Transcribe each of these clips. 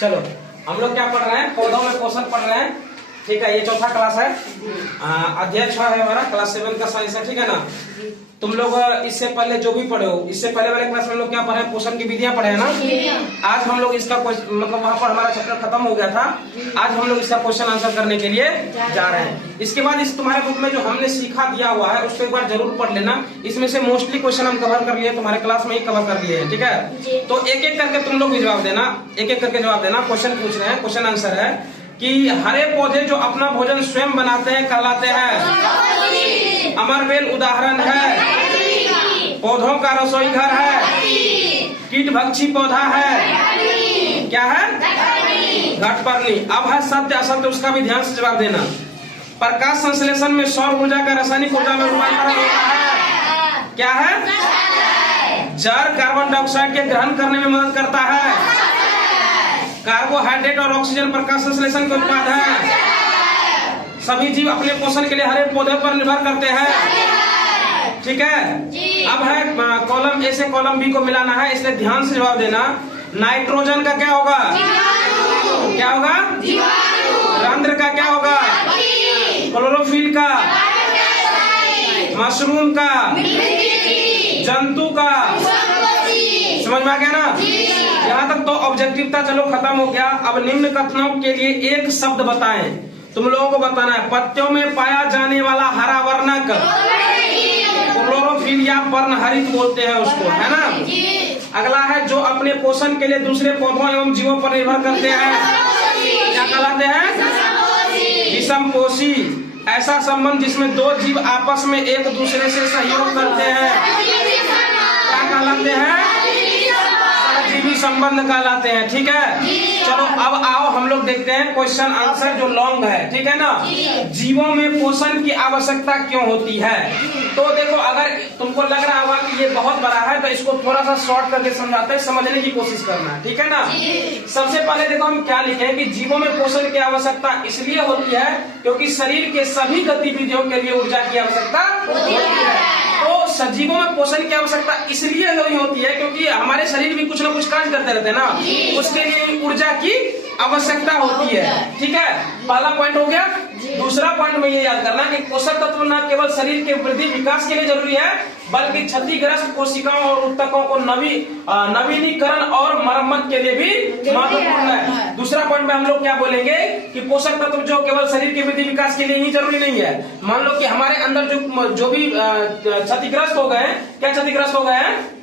चलो हम लोग क्या पढ़ रहे हैं, पौधों में पोषण पढ़ रहे हैं। ठीक है, ये चौथा क्लास है, अध्याय 6 है हमारा, क्लास 7 का साइंस है। ठीक है ना। तुम लोग इससे पहले जो भी पढ़े हो, इससे पहले वाले क्लास में हम लोग क्या पढ़े, पोषण की विधियां पढ़े हैं ना। आज हम लोग इसका मतलब वहां पर हमारा चैप्टर खत्म हो गया था, आज हम लोग इसका क्वेश्चन आंसर करने के लिए जा रहे हैं। इसके बाद इस तुम्हारे बुक में जो हमने सीखा दिया हुआ है उसको एक बार जरूर पढ़ लेना। इसमें से मोस्टली क्वेश्चन हम कवर कर लिए, तुम्हारे क्लास में ही कवर कर लिए हैं। ठीक है, तो एक एक करके तुम लोग भी जवाब देना, एक एक करके जवाब देना। क्वेश्चन पूछ रहे हैं, क्वेश्चन आंसर है कि हरे पौधे जो अपना भोजन स्वयं बनाते हैं कहलाते हैं। अमरबेल उदाहरण है, पौधों का रसोई घर है, कीट भक्षी पौधा है, क्या है, घटपर्णी। अब है सत्य असत्य, उसका भी ध्यान से जवाब देना। प्रकाश संश्लेषण में सौर ऊर्जा का रासायनिक ऊर्जा में रूपांतरण होता है, क्या है, जड़ कार्बन डाइऑक्साइड के ग्रहण करने में मदद करता है। कार्बोहाइड्रेट और ऑक्सीजन प्रकाश संश्लेषण के उत्पाद है। सभी जीव अपने पोषण के लिए हरे पौधे पर निर्भर करते हैं। ठीक है, अब है कॉलम ए से कॉलम बी को मिलाना है, इसलिए ध्यान से जवाब देना। नाइट्रोजन का क्या होगा, क्या होगा, रंध्र का क्या होगा, क्लोरोफिल का, मशरूम का, जंतु का। समझ में आ गया ना। यहाँ तक तो ऑब्जेक्टिवता चलो खत्म हो गया। अब निम्न कथनों के लिए एक शब्द बताएं, तुम लोगों को बताना है। पत्तियों में पाया जाने वाला हरा वर्णक क्लोरोफिल या पर्णहरित बोलते हैं उसको, है ना। अगला है जो अपने पोषण के लिए दूसरे पौधों एवं जीवों पर निर्भर करते हैं, क्या कहलाते हैं, विषमपोषी। ऐसा संबंध जिसमें दो जीव आपस में एक दूसरे से सहयोग करते हैं, क्या कहलाते हैं, सहजीवी संबंध कहलाते हैं। ठीक है, चलो अब आओ हम लोग देखते हैं क्वेश्चन आंसर जो लॉन्ग है। ठीक है ना। जीवों में पोषण की आवश्यकता क्यों होती है, तो देखो अगर तुमको लग रहा होगा कि ये बहुत बड़ा है तो इसको थोड़ा सा शॉर्ट करके समझाते हैं, समझने की कोशिश करना है। ठीक है ना। सबसे पहले देखो हम क्या लिखे हैं कि जीवों में पोषण की आवश्यकता इसलिए होती है क्योंकि शरीर के सभी गतिविधियों के लिए ऊर्जा की आवश्यकता होती है। तो सजीवों में पोषण की आवश्यकता इसलिए नहीं होती है क्योंकि हमारे शरीर भी कुछ ना कुछ कार्य करते रहते हैं ना, उसके लिए ऊर्जा की आवश्यकता होती है। ठीक है, पहला पॉइंट हो गया। दूसरा पॉइंट में ये याद करना कि पोषक तत्व न केवल शरीर के वृद्धि विकास के लिए जरूरी है बल्कि क्षतिग्रस्त कोशिकाओं और ऊतकों को नवीनीकरण और मरम्मत के लिए भी महत्वपूर्ण है। दूसरा पॉइंट में हम लोग क्या बोलेंगे कि पोषक तत्व जो केवल शरीर के वृद्धि विकास के लिए ही जरूरी नहीं है। मान लो कि हमारे अंदर जो भी क्षतिग्रस्त हो गए, क्या क्षतिग्रस्त हो गए हैं,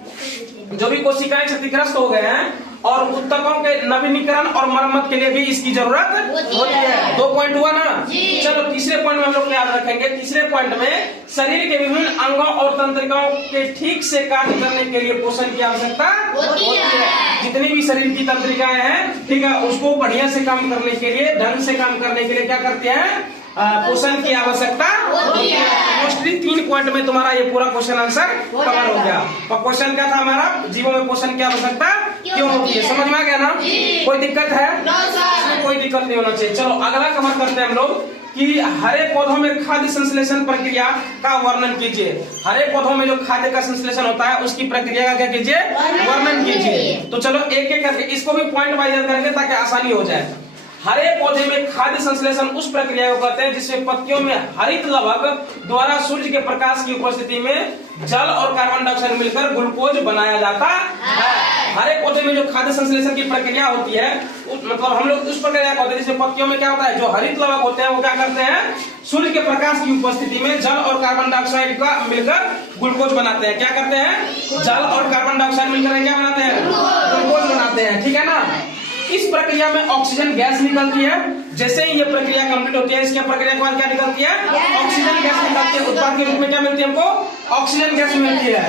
जो भी कोशिकाएं क्षतिग्रस्त हो गए हैं और ऊतकों के नवीनीकरण और मरम्मत के लिए भी इसकी जरूरत होती है। 2 पॉइंट हुआ ना। चलो तीसरे पॉइंट में हम लोग याद रखेंगे। तीसरे पॉइंट में शरीर के विभिन्न अंगों और तंत्रिकाओं के ठीक से कार्य करने के लिए पोषण की आवश्यकता होती है। जितनी भी शरीर की तंत्रिकाएं हैं, ठीक है, उसको बढ़िया से काम करने के लिए, ढंग से काम करने के लिए क्या करते हैं, पोषण की आवश्यकता होती है। मोस्टली 3 पॉइंट में तुम्हारा ये पूरा क्वेश्चन आंसर कवर हो गया। और क्वेश्चन क्या था हमारा, जीवों में पोषण की आवश्यकता क्यों होती है, समझ में आ गया ना। कोई दिक्कत है, इसमें कोई दिक्कत नहीं होना चाहिए। चलो अगला कवर करते हैं हम लोग कि हरे पौधों में खाद्य संश्लेषण प्रक्रिया का वर्णन कीजिए। हरे पौधों में जो खाद्य का संश्लेषण होता है उसकी प्रक्रिया का क्या कीजिए, वर्णन कीजिए। तो चलो एक एक करके इसको भी पॉइंट वाइज करेंगे ताकि आसानी हो जाए। हरे पौधे में खाद्य संश्लेषण उस प्रक्रिया को कहते हैं जिसमें पत्तियों में हरित लवक द्वारा सूर्य के प्रकाश की उपस्थिति में जल और कार्बन डाइऑक्साइड मिलकर ग्लूकोज बनाया जाता है। हरे पौधे में जो खाद्य संश्लेषण की प्रक्रिया होती है मतलब हम लोग उस प्रक्रिया को होते हैं जिसमें पत्तियों में क्या होता है, जो हरित लवक होते हैं वो क्या करते हैं, सूर्य के प्रकाश की उपस्थिति में जल और कार्बन डाइऑक्साइड का मिलकर ग्लूकोज बनाते हैं। क्या करते हैं, जल और कार्बन डाइऑक्साइड मिलकर क्या बनाते हैं, ग्लूकोज बनाते हैं। ठीक है ना। इस प्रक्रिया में ऑक्सीजन गैस निकलती है। जैसे ही ये प्रक्रिया कंप्लीट होती है, इसके प्रक्रिया के बाद क्या निकलती है, ऑक्सीजन गैस निकलती है। उत्पाद के रूप में क्या मिलती है हमको, ऑक्सीजन गैस मिलती है।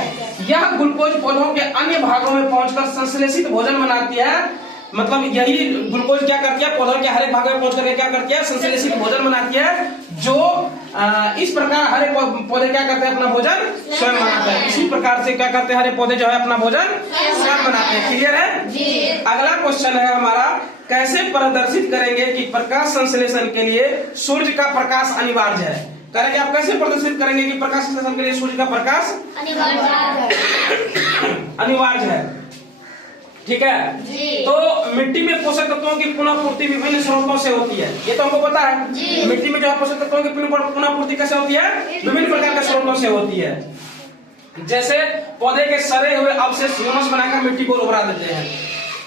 यह ग्लूकोज पौधों के अन्य भागों में पहुंचकर संश्लेषित भोजन बनाती है। मतलब यही ग्लूकोज क्या करती है, पौधों के हर एक भाग में पहुंच करके क्या करती है, संश्लेषित भोजन बनाती है। जो इस प्रकार हरे पौधे क्या करते हैं, अपना भोजन स्वयं बनाते हैं। इसी प्रकार से क्या करते हैं, हरे पौधे जो है अपना भोजन स्वयं बनाते हैं। क्लियर है। अगला क्वेश्चन है हमारा, कैसे प्रदर्शित करेंगे कि प्रकाश संश्लेषण के लिए सूर्य का प्रकाश अनिवार्य है। करेंगे आप कैसे प्रदर्शित करेंगे कि प्रकाश संश्लेषण के लिए सूर्य का प्रकाश अनिवार्य है। ठीक है। तो मिट्टी में पोषक तत्वों की पुनः पूर्ति विभिन्न स्रोतों से होती है, ये तो हमको पता है। मिट्टी में जो है पोषक तत्वों की पुनः पूर्ति कैसे होती है? विभिन्न प्रकार के स्रोतों से होती है। जैसे पौधे के सड़े हुए अवशेष ह्यूमस बनाकर मिट्टी को उर्वरा देते हैं।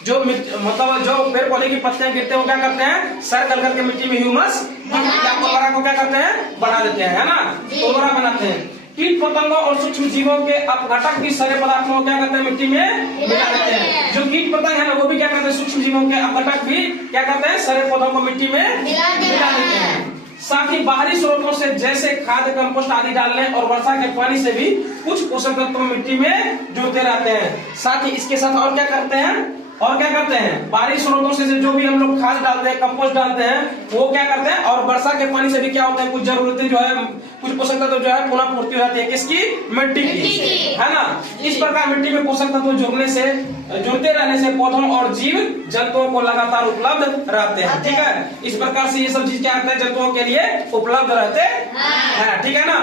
जो मतलब जो पेड़ पौधे की पत्तियां गिरते हैं वो क्या करते हैं? सड़ गल करके मिट्टी में ह्यूमस उर्वरा को क्या करते हैं? बढ़ा देते हैं, है ना, उर्वरा बनाते हैं। कीट पतंगों और सूक्ष्म जीवों के अपघटक भी सड़े पदार्थों को क्या करते हैं? मिट्टी में मिला देते हैं। जो कीट पतंग है ना वो भी क्या करते हैं? सूक्ष्म जीवों के अपघटक भी क्या करते हैं? सड़े पौधों को मिट्टी में मिला देते हैं। साथ ही बाहरी स्रोतों से जैसे खाद, कंपोस्ट आदि डालने और वर्षा के पानी से भी कुछ पोषक तत्व मिट्टी में जुड़ते रहते हैं। साथ ही इसके साथ और क्या करते हैं? बाहरी स्रोतों से जो भी हम लोग खाद डालते हैं, कंपोस्ट डालते हैं, वो क्या करते हैं? और वर्षा के पानी से भी क्या होता है? कुछ जरूरतें जो है, कुछ पोषक तत्व जो है पुनः पूर्ति हो जाती है। किसकी? मिट्टी की, है ना। इस प्रकार मिट्टी में पोषक तत्व जुड़ते रहने से पौधों और जीव जंतुओं को लगातार उपलब्ध रहते हैं। ठीक है, इस प्रकार से ये सब चीज क्या होता है? जंतुओं के लिए उपलब्ध रहते हैं। ठीक है ना।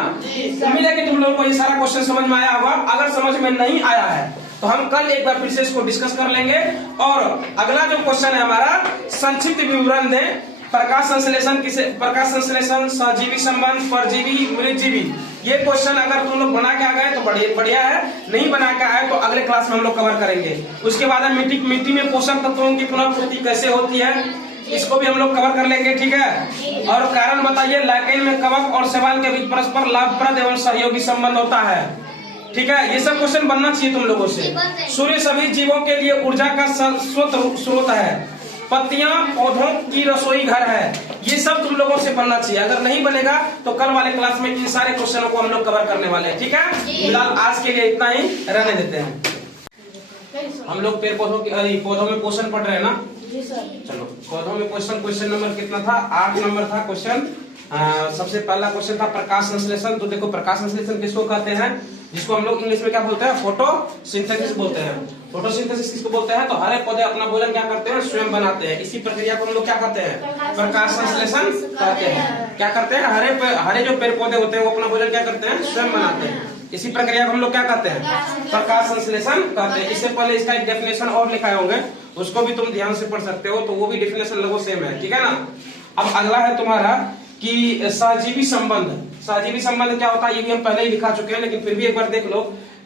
उम्मीद है कि तुम लोगों को ये सारा क्वेश्चन समझ में आया होगा। अगर समझ में नहीं आया है तो हम कल एक बार फिर से इसको डिस्कस कर लेंगे। और अगला जो क्वेश्चन है हमारा, संक्षिप्त विवरण दें प्रकाश संश्लेषण, सहजीवी संबंध, परजीवी, मृतजीवी। ये क्वेश्चन अगर तुम लोग बना के आ गए तो बढ़िया है, नहीं बना के आए तो अगले क्लास में हम लोग कवर करेंगे। उसके बाद मिट्टी में पोषक तत्वों की पुनः पूर्ति कैसे होती है, इसको भी हम लोग कवर कर लेंगे। ठीक है। और कारण बताइए, लाइकेन में कवक और शैवाल के बीच परस्पर लाभप्रद एवं सहयोगी संबंध होता है। ठीक है, ये सब क्वेश्चन बनना चाहिए तुम लोगों से। सूर्य सभी जीवों के लिए ऊर्जा का स्रोत है। पत्तियां पौधों की रसोई घर है। ये सब तुम लोगों से बनना चाहिए। अगर नहीं बनेगा तो कल वाले क्लास में इन सारे क्वेश्चनों को हम लोग कवर करने वाले हैं। ठीक है, फिलहाल आज के लिए इतना ही रहने देते हैं। हम लोग पेड़ पौधों में पोषण पढ़ रहे हैं ना। चलो, पौधों में क्वेश्चन नंबर कितना था? 8 नंबर था क्वेश्चन। सबसे पहला क्वेश्चन था प्रकाश संश्लेषण। तो देखो, प्रकाश संश्लेषण किसको कहते हैं? जिसको हम लोग इंग्लिश में क्या बोलते हैं? फोटोसिंथेसिस बोलते हैं। फोटोसिंथेसिस किसको बोलते हैं? तो हरे पौधे अपना भोजन क्या करते हैं? स्वयं बनाते हैं। इसी प्रक्रिया को हम लोग क्या कहते हैं? प्रकाश संश्लेषण कहते हैं। क्या करते हैं? हरे जो पेड़ पौधे होते हैं वो अपना भोजन क्या करते हैं? स्वयं बनाते हैं। इसी प्रक्रिया को हम लोग क्या कहते हैं? प्रकाश संश्लेषण कहते हैं। इससे पहले इसका एक डेफिनेशन और लिखाए होंगे, उसको भी तुम ध्यान से पढ़ सकते हो। तो वो भी डेफिनेशन लगभग सेम है। ठीक है ना। अब अगला है तुम्हारा कि सहजीवी संबंध। सहजीवी संबंध क्या होता है? ये भी हम पहले ही लिखा चुके हैं, लेकिन फिर भी एक बार देख लो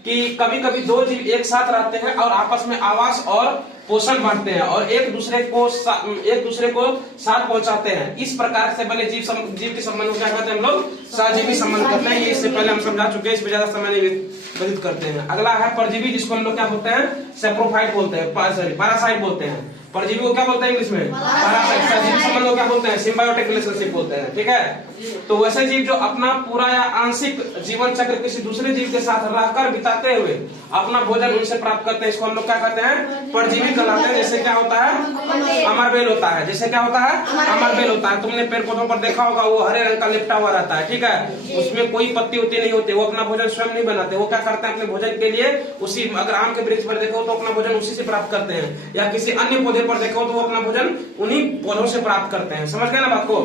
कि कभी कभी दो जीव एक साथ रहते हैं और आपस में आवास और पोषण बांटते हैं और एक दूसरे को साथ पहुंचाते हैं। इस प्रकार से बने जीव के संबंध को क्या कहते हैं? हम लोग सहजीवी संबंध कहते हैं। ये इससे पहले हम समझा चुके हैं, इस पर ज्यादा समय नहीं व्यतीत करते हैं। अगला है परजीवी, जिसको हम लोग क्या बोलते हैं? सेप्रोफाइट बोलते हैं, पैरासाइट बोलते हैं। परजीवी को क्या बोलते हैं इंग्लिश में? पैरासाइट। सहजीवी संबंध को क्या बोलते हैं? सिम्बायोटिक रिलेशनशिप बोलते हैं। ठीक है। तो वैसे जीव जो अपना पूरा या आंशिक जीवन चक्र किसी दूसरे जीव के साथ रहकर बिताते हुए अपना भोजन उनसे प्राप्त करते हैं, इसको हम लोग क्या कहते हैं? परजीवी कहलाते हैं। जैसे क्या होता है? अमरबेल होता है। जैसे क्या होता है? अमरबेल होता है। तुमने पेड़ पौधों पर देखा होगा, वो हरे रंग का लिपटा हुआ रहता है। ठीक है। उसमें कोई पत्ती होती नहीं होती। वो अपना भोजन स्वयं नहीं बनाते। वो क्या करते हैं? अपने भोजन के लिए उसी, अगर आम के वृक्ष पर देखो तो अपना भोजन उसी से प्राप्त करते हैं, या किसी अन्य पौधे पर देखो तो वो अपना भोजन उन्हीं पौधों से प्राप्त करते हैं। समझ गए ना बात को।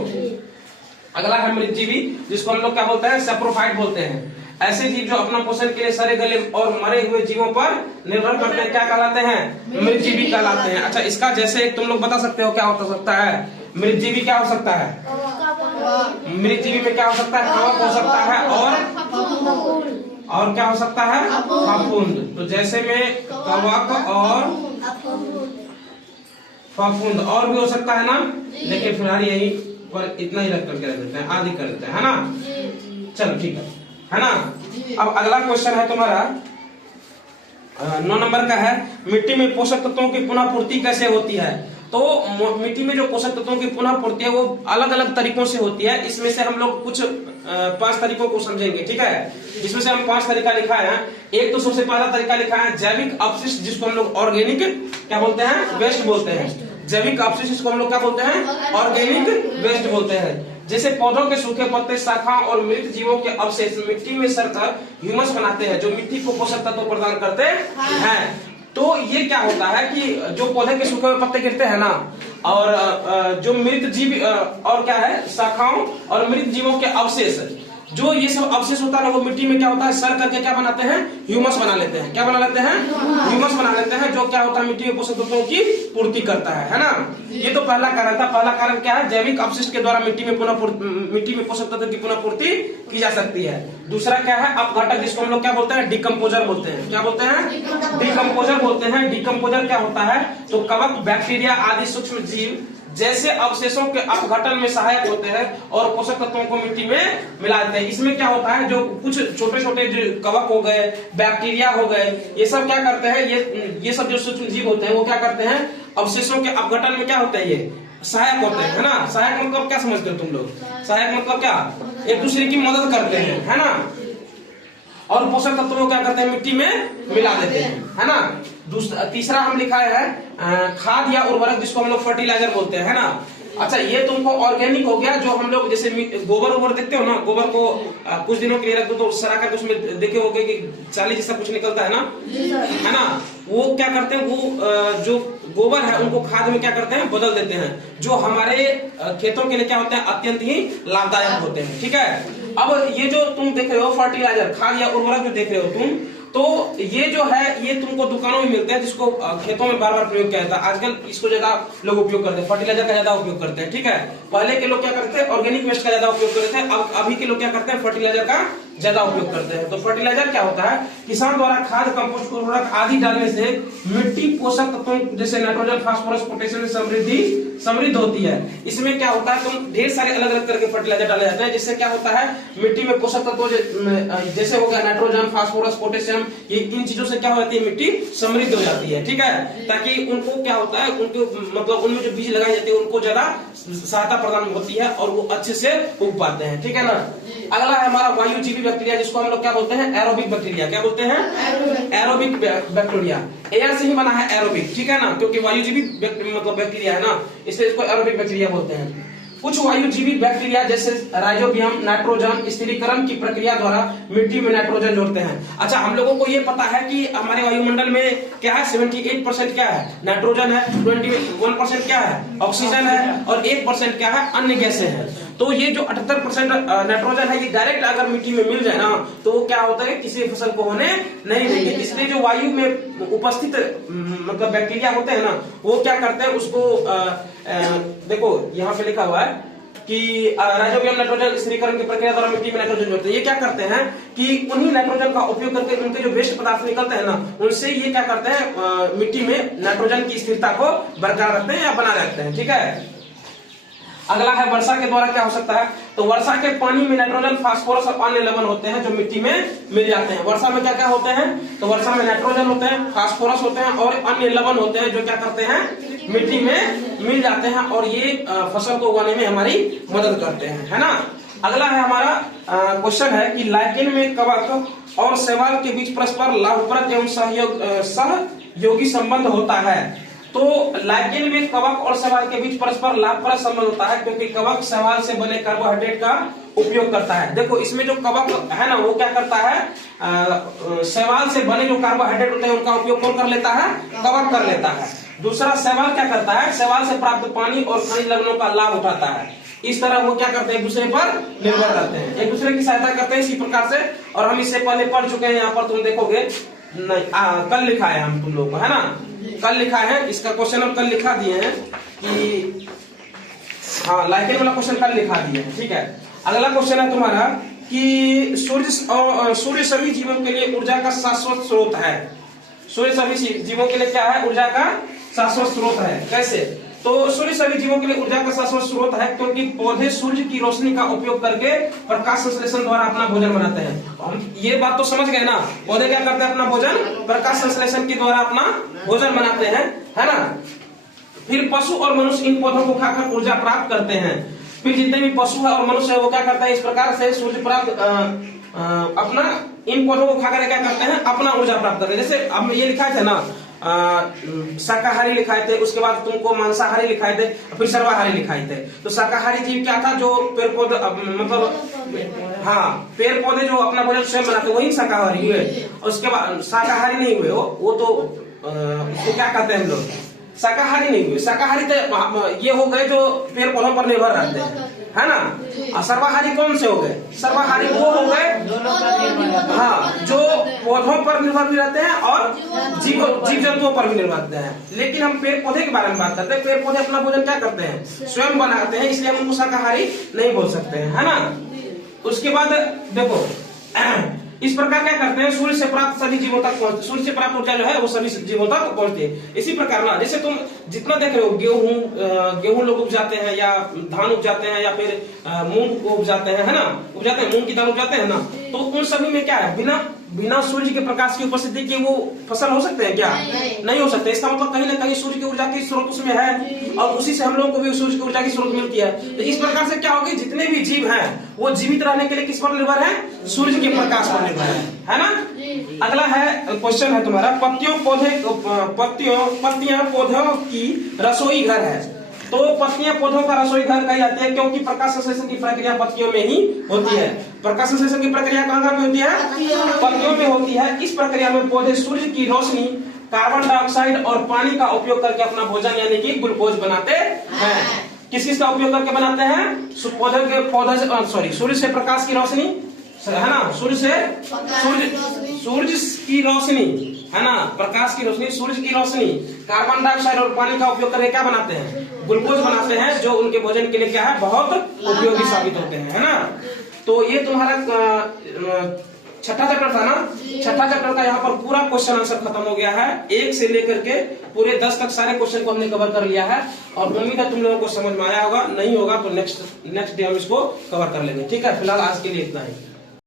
अगला है मृतजीवी, जिसको हम लोग क्या बोलते हैं? सेप्रोफाइट बोलते हैं। ऐसे जीव जो अपना पोषण के लिए सड़े गले और मरे हुए जीवों पर निर्भर करते हैं, क्या कहलाते हैं? मृतजीवी कहलाते हैं। अच्छा, इसका जैसे तुम लोग बता सकते हो क्या हो सकता है? मृतजीवी क्या हो सकता है? मृतजीवी में क्या हो सकता है? कवक हो सकता है और क्या हो सकता है? फफूंद। तो जैसे में कवक और फफूंद, और भी हो सकता है ना, लेकिन फिलहाल यही पर इतना ही रख करके रख देते हैं, आदि कर देते हैं, है ना। चलो ठीक है ना। अब अगला क्वेश्चन है तुम्हारा 9 नंबर का है, मिट्टी में पोषक तत्वों की पुनः पूर्ति कैसे होती है? तो मिट्टी में जो पोषक तत्वों की पुनः पूर्ति है वो अलग अलग तरीकों से होती है। इसमें से हम लोग कुछ 5 तरीकों को समझेंगे। ठीक है, जिसमें से हम 5 तरीका लिखा है। एक तो सबसे पहला तरीका लिखा है जैविक अपशिष्ट, जिसको हम लोग ऑर्गेनिक क्या बोलते हैं? वेस्ट बोलते हैं। जैविक अपशिष्ट इसको हम लोग क्या बोलते हैं? ऑर्गेनिक वेस्ट बोलते हैं। जैसे पौधों के सूखे पत्ते, शाखा और मृत जीवों के अवशेष मिट्टी में सड़कर ह्यूमस बनाते हैं, जो मिट्टी को पोषक तत्व प्रदान करते हैं। तो ये क्या होता है कि जो पौधे के सूखे हुए पत्ते गिरते हैं ना, और जो मृत जीव और क्या है? शाखाओं और मृत जीवों के अवशेष जो ये सब अवशेष होता है ना वो मिट्टी में क्या होता है सर करके क्या बनाते हैं, ह्यूमस बना लेते हैं। क्या बना लेते हैं, ह्यूमस बना लेते हैं, जो क्या होता है मिट्टी में पोषक तत्वों की पूर्ति करता है ना। ये तो पहला कारण था। पहला कारण क्या है, जैविक अपशिष्ट के द्वारा मिट्टी में पोषक तत्व की पुनः पूर्ति की जा सकती है। दूसरा क्या है, अपघटक, जिसको हम लोग क्या बोलते हैं, डिकम्पोजर बोलते हैं। क्या बोलते हैं, डिकम्पोजर बोलते हैं। डिकम्पोजर क्या होता है, तो कवक, बैक्टीरिया आदि सूक्ष्म जीव जैसे अवशेषों के अपघटन में सहायक होते हैं और पोषक तत्वों को मिट्टी में मिला देते हैं। इसमें क्या होता है, जो कुछ छोटे छोटे जो कवक हो गए, बैक्टीरिया हो गए, ये सब क्या करते हैं, ये सब जो सूक्ष्म जीव होते हैं वो क्या करते हैं, अवशेषों के अपघटन में क्या होते हैं, ये सहायक होते हैं, है ना। सहायक मतलब क्या समझते हो तुम लोग, सहायक मतलब क्या, एक दूसरे की मदद करते हैं, है ना। और पोषक तत्वों को क्या करते हैं, मिट्टी में मिला देते हैं, है ना। तीसरा हम लिखा है खाद या उर्वरक, जिसको हम लोग फर्टिलाइजर बोलते हैं, है ना। अच्छा, ये तुमको ऑर्गेनिक हो गया, जो हम लोग जैसे गोबर देखते हो ना, गोबर को कुछ दिनों के लिए रख दो तो सड़ा करके उसमें देखे होगे कि चाली जैसा कुछ निकलता है ना, है ना। वो क्या करते हैं, वो जो गोबर है उनको खाद में क्या करते हैं, बदल देते हैं, जो हमारे खेतों के लिए क्या होते हैं, अत्यंत ही लाभदायक होते हैं। ठीक है, अब ये जो तुम देख रहे हो फर्टिलाइजर, खाद या उर्वरक जो देख रहे हो तुम, तो ये जो है ये तुमको दुकानों में मिलते हैं, जिसको खेतों में बार बार प्रयोग किया जाता है। आजकल इसको ज्यादा लोग उपयोग करते हैं, फर्टिलाइजर का ज्यादा उपयोग करते हैं। ठीक है, पहले के लोग क्या करते हैं, ऑर्गेनिक वेस्ट का ज्यादा उपयोग करते थे, अब अभी के लोग क्या करते हैं, फर्टिलाइजर का ज्यादा उपयोग करते हैं। तो फर्टिलाइजर क्या होता है, किसान द्वारा खाद, कंपोस्ट, उर्वरक आदि डालने से मिट्टी पोषक तत्वों जैसे नाइट्रोजन, फास्फोरस, पोटेशियम समृद्ध होती है। इसमें क्या होता है, तुम ढेर सारे अलग अलग तरह के फर्टिलाइजर डाले जाते हैं, जिससे क्या होता है, मिट्टी में पोषक तत्व जैसे हो गया नाइट्रोजन, फास्फोरस, पोटेशियम, ये इन चीजों से क्या हो जाती है, मिट्टी समृद्ध हो जाती है। ठीक है, ताकि उनको क्या होता है, उनको मतलब उनमें जो बीज लगाई जाती है उनको ज्यादा सहायता प्रदान होती है और वो अच्छे से उग पाते हैं। ठीक है ना। अगला है हमारा वायुजीवी बैक्टीरिया, जिसको हम लोग क्या बोलते हैं, एरोबिक बैक्टीरिया। क्या बोलते हैं, एरोबिक बैक्टीरिया। एयर से ही बना है एरोबिक, ठीक है ना, क्योंकि वायुजीवी मतलब बैक्टीरिया है ना, इसलिए इसको एरोबिक बैक्टीरिया बोलते हैं। कुछ वायुजीवी बैक्टीरिया जैसे राइजोबियम नाइट्रोजन स्थिरीकरण की प्रक्रिया द्वारा मिट्टी में नाइट्रोजन जोड़ते हैं। अच्छा, हम लोगों को ये पता है कि हमारे वायुमंडल में क्या है, 78% क्या है, नाइट्रोजन है, 21% क्या है, ऑक्सीजन है, और 1% क्या है, अन्य गैसें हैं। तो ये जो 78% नाइट्रोजन है, ये डायरेक्ट अगर मिट्टी में मिल जाए ना, तो वो क्या होता है, किसी फसल को होने नहीं देंगे। इसलिए जो वायु में उपस्थित मतलब बैक्टीरिया होते हैं ना, वो क्या करते हैं, उसको देखो यहाँ पे लिखा हुआ है कि राइजोबियम नाइट्रोजन स्थिरीकरण की प्रक्रिया द्वारा मिट्टी में नाइट्रोजन जोड़ते हैं। ये क्या करते हैं कि उन्हीं नाइट्रोजन का उपयोग करके उनके जो वेस्ट पदार्थ निकलते हैं ना, उनसे ये क्या करते हैं, मिट्टी में नाइट्रोजन की स्थिरता को बरकरार रखते हैं या बनाए रखते हैं। ठीक है, अगला है वर्षा के द्वारा क्या हो सकता है, तो वर्षा के पानी में नाइट्रोजन, फास्फोरस और अन्य लवण होते हैं जो मिट्टी में मिल जाते हैं। वर्षा में क्या क्या होते हैं, तो वर्षा में नाइट्रोजन होते हैं, फास्फोरस होते हैं और अन्य लवण होते हैं जो क्या करते हैं, मिट्टी में मिल जाते हैं और ये फसल को उगाने में हमारी मदद करते हैं, है ना। अगला है हमारा क्वेश्चन है कि लाइकेन में कवक और शैवाल के बीच परस्पर लाभप्रद एवं सहयोगी संबंध होता है। तो लाइकेन में कवक और शैवाल के बीच परस्पर लाभप्रद संबंध होता है, क्योंकि कवक शैवाल से बने कार्बोहाइड्रेट का उपयोग करता है। देखो, इसमें जो कवक है ना, वो क्या करता है, शैवाल से बने जो कार्बोहाइड्रेट होते हैं उनका उपयोग कौन कर लेता है, कवक कर लेता है। दूसरा, शैवाल क्या करता है, शैवाल से प्राप्त पानी और खनिज लवणों का लाभ उठाता है। इस तरह वो क्या करते हैं, एक दूसरे पर निर्भर करते हैं, एक दूसरे की सहायता करते हैं इसी प्रकार से। और हम इससे पहले पढ़ चुके हैं, यहाँ पर तुम देखोगे कल लिखा है हम तुम लोग को, है ना, कल लिखा है, इसका क्वेश्चन हम कल लिखा दिए हैं कि हाँ, लाइकेन वाला क्वेश्चन कल लिखा दिए हैं। ठीक है, अगला क्वेश्चन है तुम्हारा कि सूर्य सभी जीवों के लिए ऊर्जा का शाश्वत स्रोत है। सूर्य सभी जीवों के लिए क्या है, ऊर्जा का शाश्वत स्रोत है। कैसे, तो सूर्य सभी जीवों के लिए ऊर्जा का शाश्वत स्रोत है क्योंकि पौधे सूर्य की रोशनी का उपयोग करके प्रकाश संश्लेषण द्वारा अपना भोजन बनाते हैं। हम ये बात तो समझ गए ना, पौधे क्या करते हैं, अपना भोजन प्रकाश संश्लेषण के द्वारा अपना भोजन बनाते हैं, है ना। फिर पशु और मनुष्य इन पौधों को खाकर ऊर्जा प्राप्त करते हैं। फिर जितने भी पशु है और मनुष्य है वो क्या करता है, इस प्रकार से सूर्य प्राप्त अपना इन पौधों को खाकर क्या करते हैं, अपना ऊर्जा प्राप्त करते हैं। जैसे अब ये लिखा था ना, शाकाहारी लिखाए थे, उसके बाद तुमको मांसाहारी लिखाए थे, फिर सर्वाहारी लिखाए थे। तो शाकाहारी जीव क्या था, जो पेड़ पौधे मतलब हाँ, पेड़ पौधे जो अपना भोजन स्वयं बनाते वही शाकाहारी हुए। उसके बाद शाकाहारी नहीं हुए वो तो उसको क्या कहते हैं हम लोग, शाकाहारी नहीं हुए। शाकाहारी तो ये हो गए जो पेड़ पौधों पर निर्भर रहते हैं, है ना। और सर्वाहारी कौन से हो गए? सर्वाहारी वो हो गए हाँ जो पौधों पर निर्भर भी रहते हैं और जीव जंतुओं पर भी निर्भर रहते हैं। लेकिन हम पेड़ पौधे के बारे में बात करते हैं। पेड़ पौधे अपना भोजन क्या करते हैं? स्वयं बनाते हैं, इसलिए हम उनको शाकाहारी नहीं बोल सकते हैं, है ना। उसके बाद देखो इस प्रकार क्या करते हैं, सूर्य से प्राप्त सभी जीवों तक पहुंचते, सूर्य से प्राप्त ऊर्जा जो है वो सभी जीवों तक पहुंचती है। इसी प्रकार ना जैसे तुम जितना देख रहे हो गेहूं लोग उपजाते हैं या धान उपजाते हैं या फिर मूंग को उपजाते हैं, है ना, उपजाते हैं, मूंग की दाल उपजाते हैं ना, तो उन सभी में क्या है, बिना सूर्य के प्रकाश की उपस्थिति के वो फसल हो सकते हैं क्या? नहीं हो सकते। इसका मतलब कहीं ना कहीं सूर्य की ऊर्जा की स्रोत उसमें है और उसी से हम लोगों को भी सूर्य की ऊर्जा की स्रोत मिलती है। तो इस प्रकार से क्या होगी, जितने भी जीव हैं वो जीवित रहने के लिए किस पर निर्भर है? सूर्य के प्रकाश पर निर्भर है ना। अगला है क्वेश्चन है तुम्हारा, पत्तियां पौधों की रसोई घर है। तो पत्तियां पौधों का रसोई घर कही जाती है क्योंकि प्रकाश संश्लेषण की प्रक्रिया पत्तियों में ही होती है। प्रकाश संश्लेषण की प्रक्रिया कहाँ पे होती है? पत्तियों में होती है। इस प्रक्रिया में पौधे सूर्य की रोशनी, कार्बन डाइऑक्साइड और पानी का उपयोग करके अपना भोजन यानी कि ग्लूकोज बनाते हैं। किस का उपयोग करके बनाते हैं? सूर्य से प्रकाश की रोशनी, है ना, सूर्य की रोशनी, है ना, प्रकाश की रोशनी, सूर्य की रोशनी, कार्बन डाइऑक्साइड और पानी का उपयोग करके क्या बनाते हैं? ग्लूकोज बनाते हैं, जो उनके भोजन के लिए क्या है, बहुत उपयोगी साबित होते हैं, है ना। तो ये तुम्हारा छठा चैप्टर था ना। छठा चैप्टर का यहाँ पर पूरा क्वेश्चन आंसर खत्म हो गया है। 1 से लेकर के पूरे 10 तक सारे क्वेश्चन को हमने कवर कर लिया है और उम्मीद है तुम लोगों को समझ में आया होगा। नहीं होगा तो नेक्स्ट डे हम इसको कवर कर लेंगे। ठीक है, फिलहाल आज के लिए इतना ही।